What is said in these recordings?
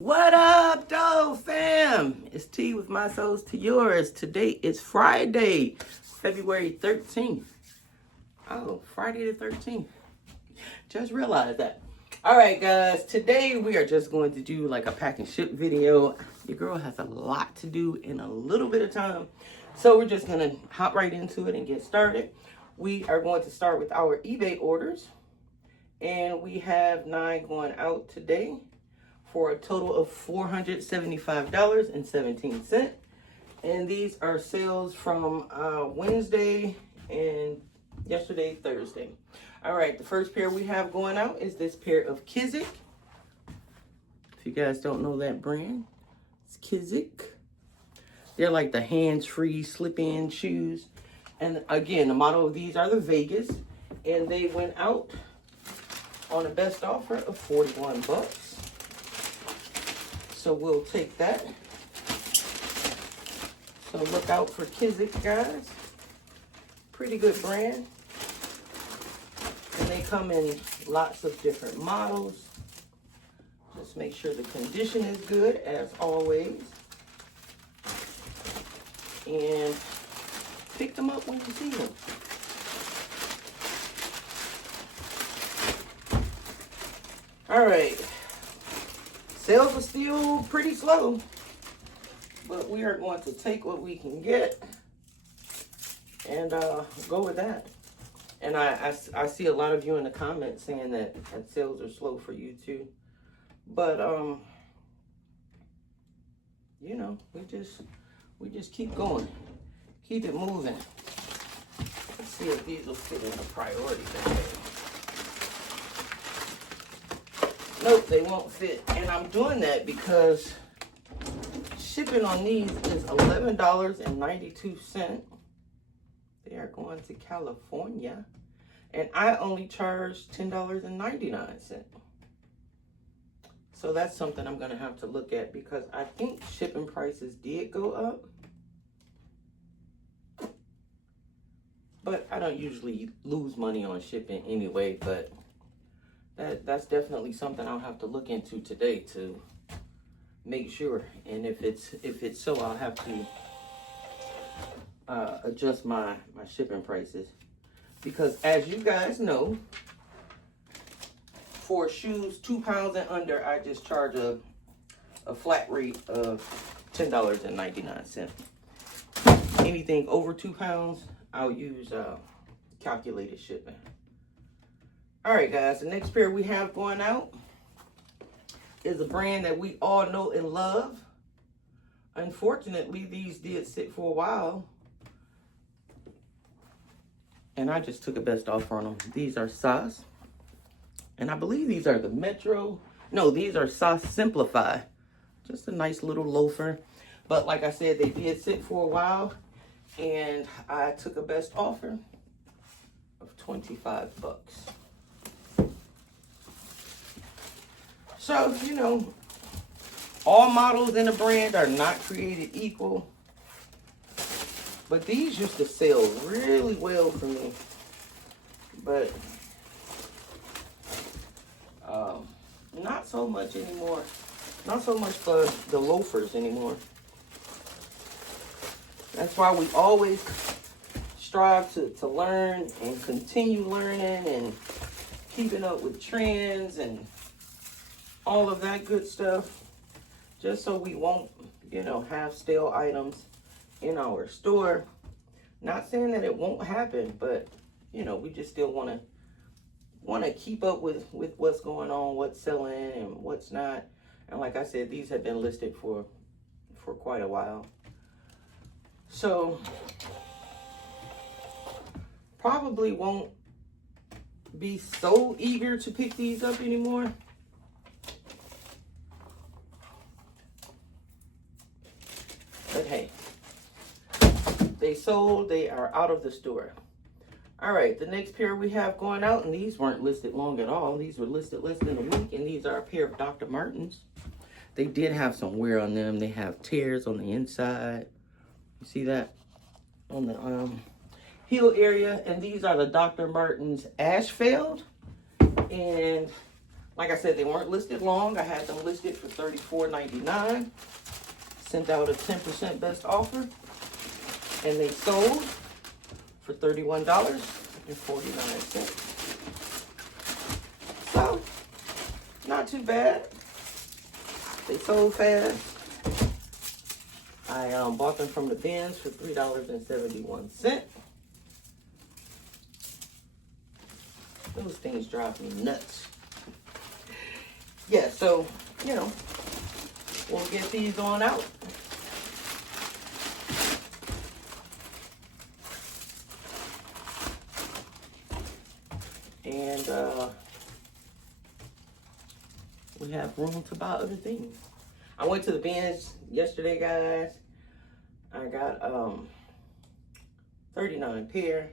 What up, though, fam? It's T with my souls to yours. Today is Friday, February 13th. Oh, Friday the 13th. Just realized that. All right, guys. Today we are just going to do like a pack and ship video. Your girl has a lot to do in a little bit of time. So we're just going to hop right into it and get started. We are going to start with our eBay orders. And we have 9 going out today, for a total of $475.17. And these are sales from Wednesday and yesterday, Thursday. All right, the first pair we have going out is this pair of Kizik. If you guys don't know that brand, it's Kizik. They're like the hands-free slip-in shoes. And again, the model of these are the Vegas. And they went out on a best offer of 41 bucks. So we'll take that. So look out for Kizik, guys. Pretty good brand. And they come in lots of different models. Just make sure the condition is good, as always. And pick them up when you see them. All right. Sales are still pretty slow, but we are going to take what we can get and go with that. And I see a lot of you in the comments saying that sales are slow for you too. But you know, we just keep going, keep it moving. Let's see if these will fit in the priority bag. Nope, they won't fit. And I'm doing that because shipping on these is $11.92. They are going to California. And I only charge $10.99. So that's something I'm going to have to look at, because I think shipping prices did go up. But I don't usually lose money on shipping anyway, but that's definitely something I'll have to look into today to make sure. And if it's so, I'll have to adjust my shipping prices, because as you guys know, for shoes 2 pounds and under, I just charge a flat rate of $10.99. Anything over 2 pounds, I'll use calculated shipping. All right, guys, the next pair we have going out is a brand that we all know and love. Unfortunately, these did sit for a while, and I just took a best offer on them. These are SAS, and I believe these are the Metro. No, these are SAS Simplify. Just a nice little loafer. But like I said, they did sit for a while, and I took a best offer of 25 bucks. So, you know, all models in the brand are not created equal. But these used to sell really well for me. But not so much anymore. Not so much for the loafers anymore. That's why we always strive to learn and continue learning and keeping up with trends and all of that good stuff, just so we won't, you know, have stale items in our store. Not saying that it won't happen, but you know, we just still want to keep up with what's going on, what's selling and what's not. And like I said, these have been listed for quite a while. So probably won't be so eager to pick these up anymore. But hey, they sold, they are out of the store. All right, the next pair we have going out, and these weren't listed long at all. These were listed less than a week, and these are a pair of Dr. Martens. They did have some wear on them. They have tears on the inside. You see that on the heel area? And these are the Dr. Martens Ashfield. And Like I said, they weren't listed long. I had them listed for $34.99. Sent out a 10% best offer. And they sold for $31.49. So, not too bad. They sold fast. I bought them from the bins for $3.71. Those things drive me nuts. Yeah, so, you know, we'll get these on out. And we have room to buy other things. I went to the bins yesterday, guys. I got 39 pair,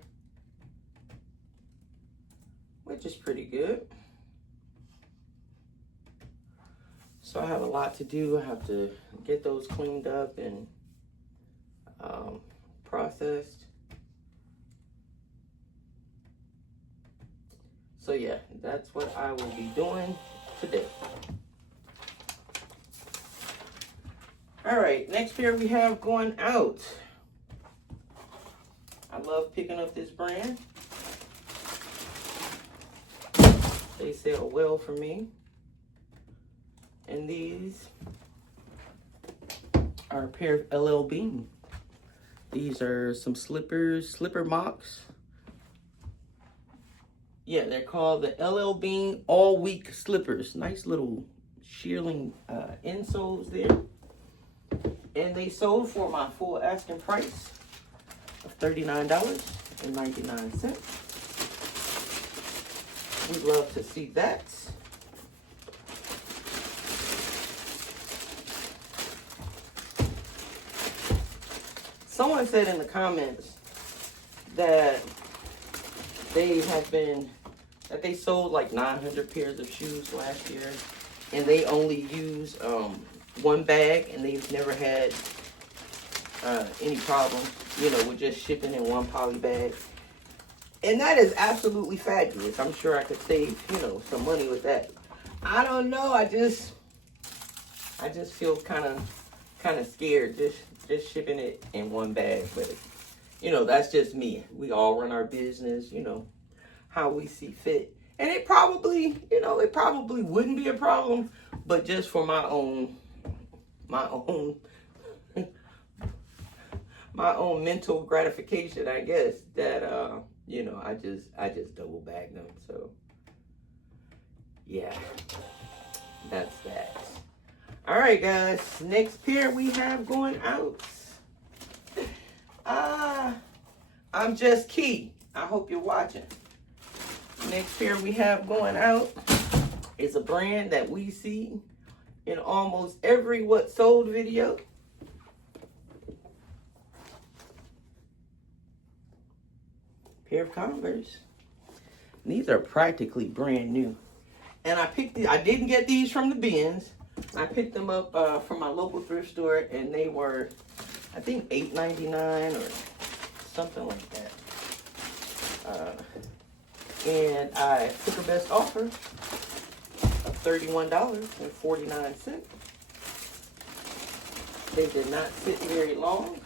which is pretty good. So I have a lot to do. I have to get those cleaned up and processed. So yeah, that's what I will be doing today. All right, next pair we have going out. I love picking up this brand. They sell well for me. And these are a pair of LL Bean. These are some slippers, slipper mocks. Yeah, they're called the LL Bean All Week Slippers. Nice little shearling insoles there. And they sold for my full asking price of $39.99. We'd love to see that. Someone said in the comments that they sold like 900 pairs of shoes last year, and they only use one bag, and they've never had any problems, you know, with just shipping in one poly bag. And that is absolutely fabulous. I'm sure I could save, you know, some money with that. I don't know. I just feel kind of scared just shipping it in one bag. But you know, that's just me. We all run our business, you know, how we see fit. And it probably, you know, it probably wouldn't be a problem, but just for my own mental gratification, I guess, that you know, I just double bag them. So yeah, that's that. All right, guys, next pair we have going out. I'm Just Key. I hope you're watching. Next pair we have going out is a brand that we see in almost every What Sold video. Pair of Converse. These are practically brand new. And I didn't get these from the bins. I picked them up from my local thrift store, and they were, I think, $8.99 or something like that. And I took a best offer of $31.49. They did not sit very long,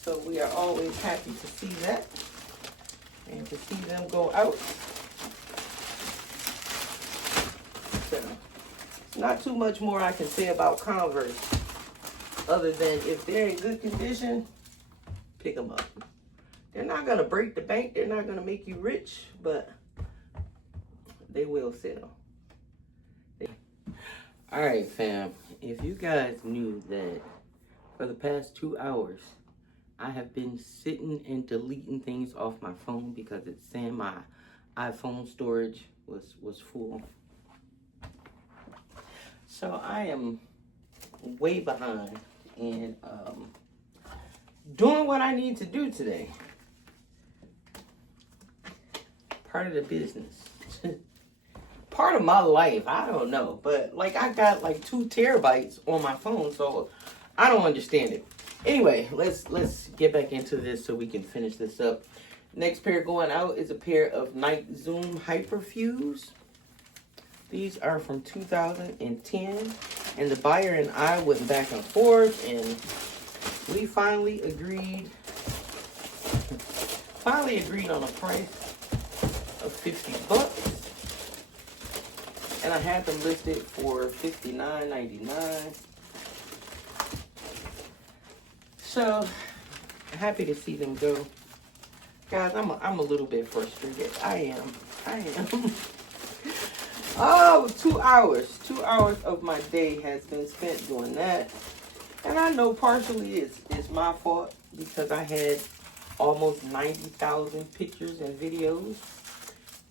so we are always happy to see that and to see them go out. So, not too much more I can say about Converse, other than if they're in good condition, pick them up. They're not going to break the bank. They're not going to make you rich, but they will sell. All right, fam. If you guys knew that for the past 2 hours, I have been sitting and deleting things off my phone because it's saying my iPhone storage was full. So I am way behind in doing what I need to do today. Part of the business. Part of my life. I don't know. But like, I got like 2 terabytes on my phone, so I don't understand it. Anyway, let's get back into this so we can finish this up. Next pair going out is a pair of Night Zoom Hyperfuse. These are from 2010. And the buyer and I went back and forth, and we finally agreed on a price of $50. And I had them listed for $59.99. So happy to see them go. Guys, I'm a little bit frustrated. I am. Oh, 2 hours. 2 hours of my day has been spent doing that. And I know partially it's my fault because I had almost 90,000 pictures and videos.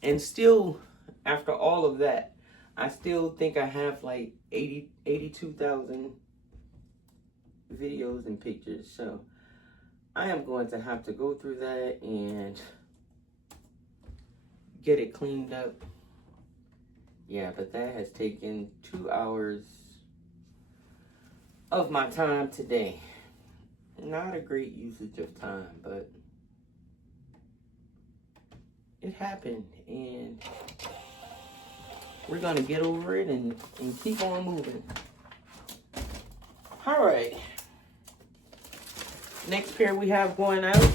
And still, after all of that, I still think I have like 82,000 videos and pictures. So I am going to have to go through that and get it cleaned up. Yeah, but that has taken 2 hours of my time today. Not a great usage of time, but it happened, and we're gonna get over it and keep on moving. All right. Next pair we have going out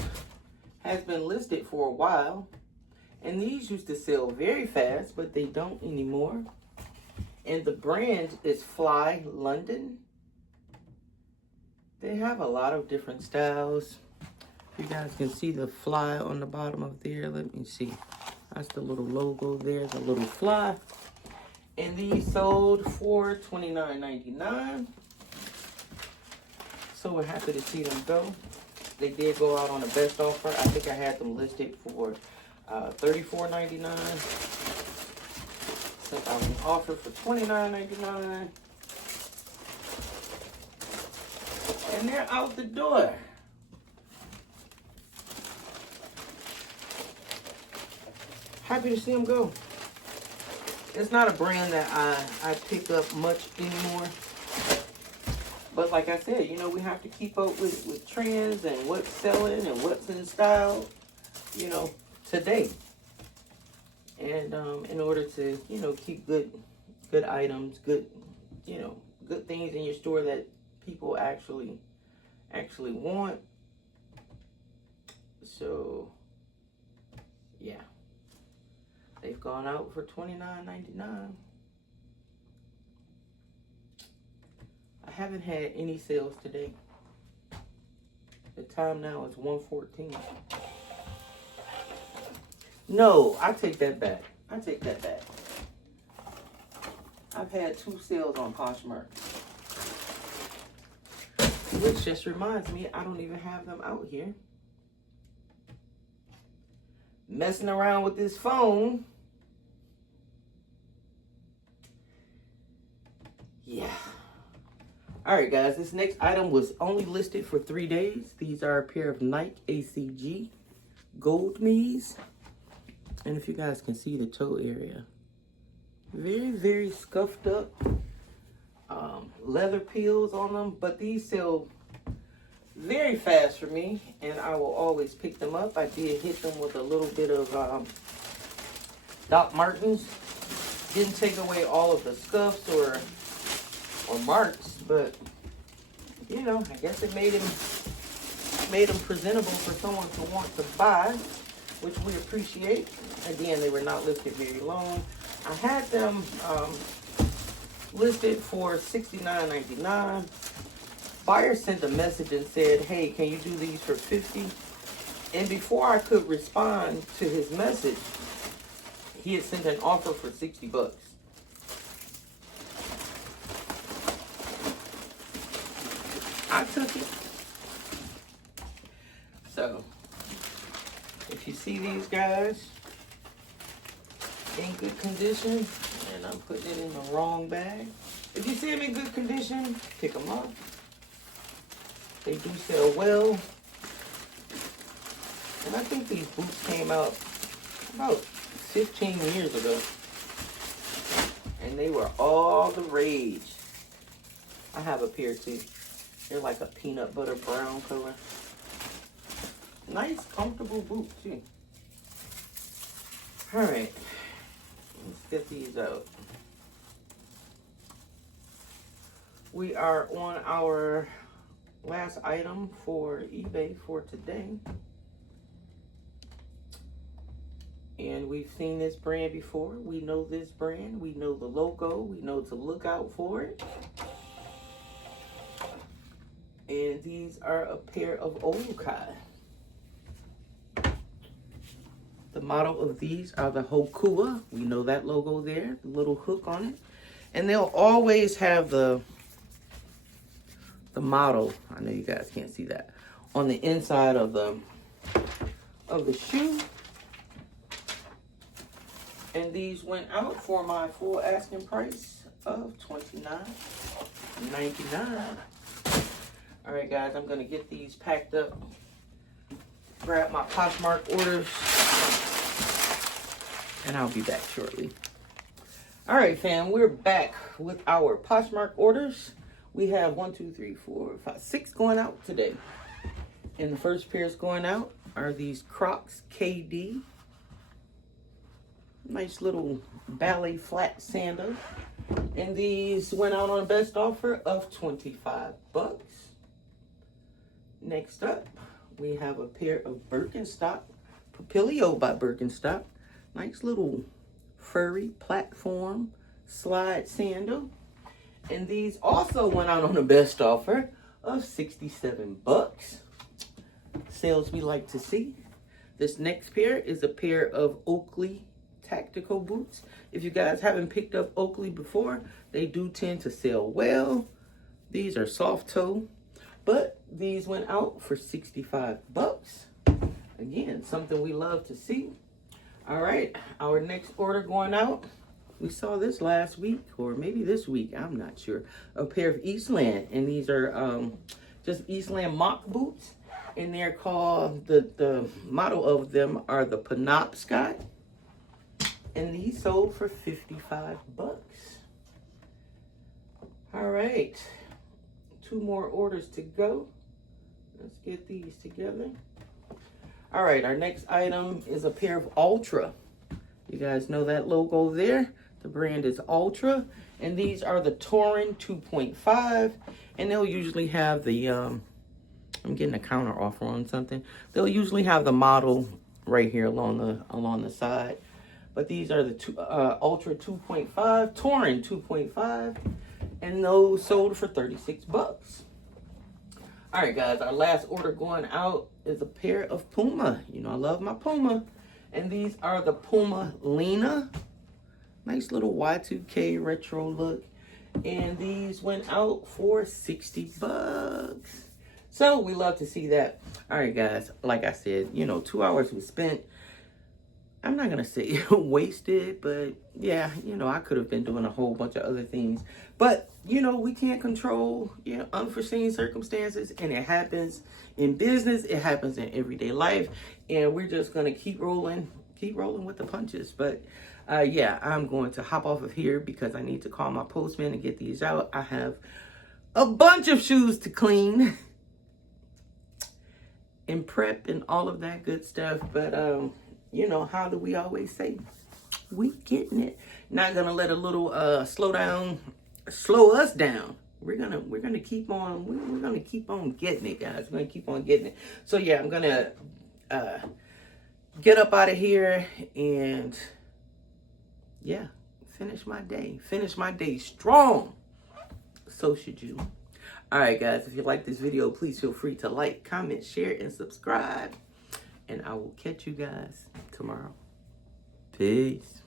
has been listed for a while. And these used to sell very fast, but they don't anymore. And the brand is Fly London. They have a lot of different styles. You guys can see the fly on the bottom of there. Let me see. That's the little logo there, the little fly. And these sold for $29.99. So we're happy to see them go. They did go out on a best offer. I think I had them listed for $34.99. Sent out an offer for $29.99. And they're out the door. Happy to see them go. It's not a brand that I pick up much anymore. But like I said, you know, we have to keep up with trends and what's selling and what's in style, you know, today. And in order to, you know, keep good items, good things in your store that people actually want. So yeah. They've gone out for $29.99. I haven't had any sales today. The time now is 1:14. No, I take that back. I've had 2 sales on Poshmark. Which just reminds me, I don't even have them out here. Messing around with this phone. Yeah. All right, guys, this next item was only listed for 3 days. These are a pair of Nike ACG Gold Knees. And if you guys can see the toe area, very, very scuffed up. Leather peels on them, but these sell very fast for me, and I will always pick them up. I did hit them with a little bit of Doc Martens. Didn't take away all of the scuffs or marks, but you know, I guess it made them presentable for someone to want to buy, which we appreciate. Again, they were not listed very long. I had them listed for $69.99. Buyer sent a message and said, hey, can you do these for $50? And before I could respond to his message, he had sent an offer for $60. I took it. So, if you see these guys in good condition, and I'm putting it in the wrong bag. If you see them in good condition, pick them up. They do sell well. And I think these boots came out about 15 years ago. And they were all the rage. I have a pair too. They're like a peanut butter brown color. Nice, comfortable boot too. All right, let's get these out. We are on our last item for eBay for today. And we've seen this brand before. We know this brand. We know the logo. We know to look out for it. And these are a pair of Olukai. The model of these are the Hokua. We know that logo there, the little hook on it. And they'll always have the model, I know you guys can't see that, on the inside of the shoe. And these went out for my full asking price of $29.99. All right, guys, I'm gonna get these packed up, grab my Poshmark orders, and I'll be back shortly. All right, fam, we're back with our Poshmark orders. We have 6 going out today. And the first pairs going out are these Crocs KD. Nice little ballet flat sandal. And these went out on a best offer of $25. Next up, we have a pair of Birkenstock, Papilio by Birkenstock. Nice little furry platform slide sandal. And these also went out on a best offer of $67. Sales we like to see. This next pair is a pair of Oakley tactical boots. If you guys haven't picked up Oakley before, they do tend to sell well. These are soft toe, but these went out for $65. Again, something we love to see. All right, our next order going out. We saw this last week, or maybe this week, I'm not sure. A pair of Eastland, and these are just Eastland mock boots. And they're called, the model of them are the Penobscot. And these sold for $55. All right, 2 more orders to go. Let's get these together. All right, our next item is a pair of Ultra. You guys know that logo there. The brand is Ultra. And these are the Touring 2.5. And they'll usually have the, I'm getting a counter offer on something. They'll usually have the model right here along the side. But these are the Ultra 2.5, Touring 2.5. And those sold for $36. All right, guys, our last order going out is a pair of Puma. You know, I love my Puma. And these are the Puma Lena. Nice little Y2K retro look. And these went out for $60. So we love to see that. All right, guys, like I said, you know, 2 hours was spent. I'm not going to say wasted, but yeah, you know, I could have been doing a whole bunch of other things. But, you know, we can't control, you know, unforeseen circumstances, and it happens in business. It happens in everyday life, and we're just going to keep rolling with the punches. But, yeah, I'm going to hop off of here because I need to call my postman and get these out. I have a bunch of shoes to clean and prep and all of that good stuff. But, you know, how do we always say? We getting it. Not gonna let a little slow us down. We're gonna keep on. We're gonna keep on getting it, guys. We're gonna keep on getting it. So yeah, I'm gonna get up out of here and yeah, finish my day. Finish my day strong. So should you. All right, guys. If you like this video, please feel free to like, comment, share, and subscribe. And I will catch you guys tomorrow. Peace.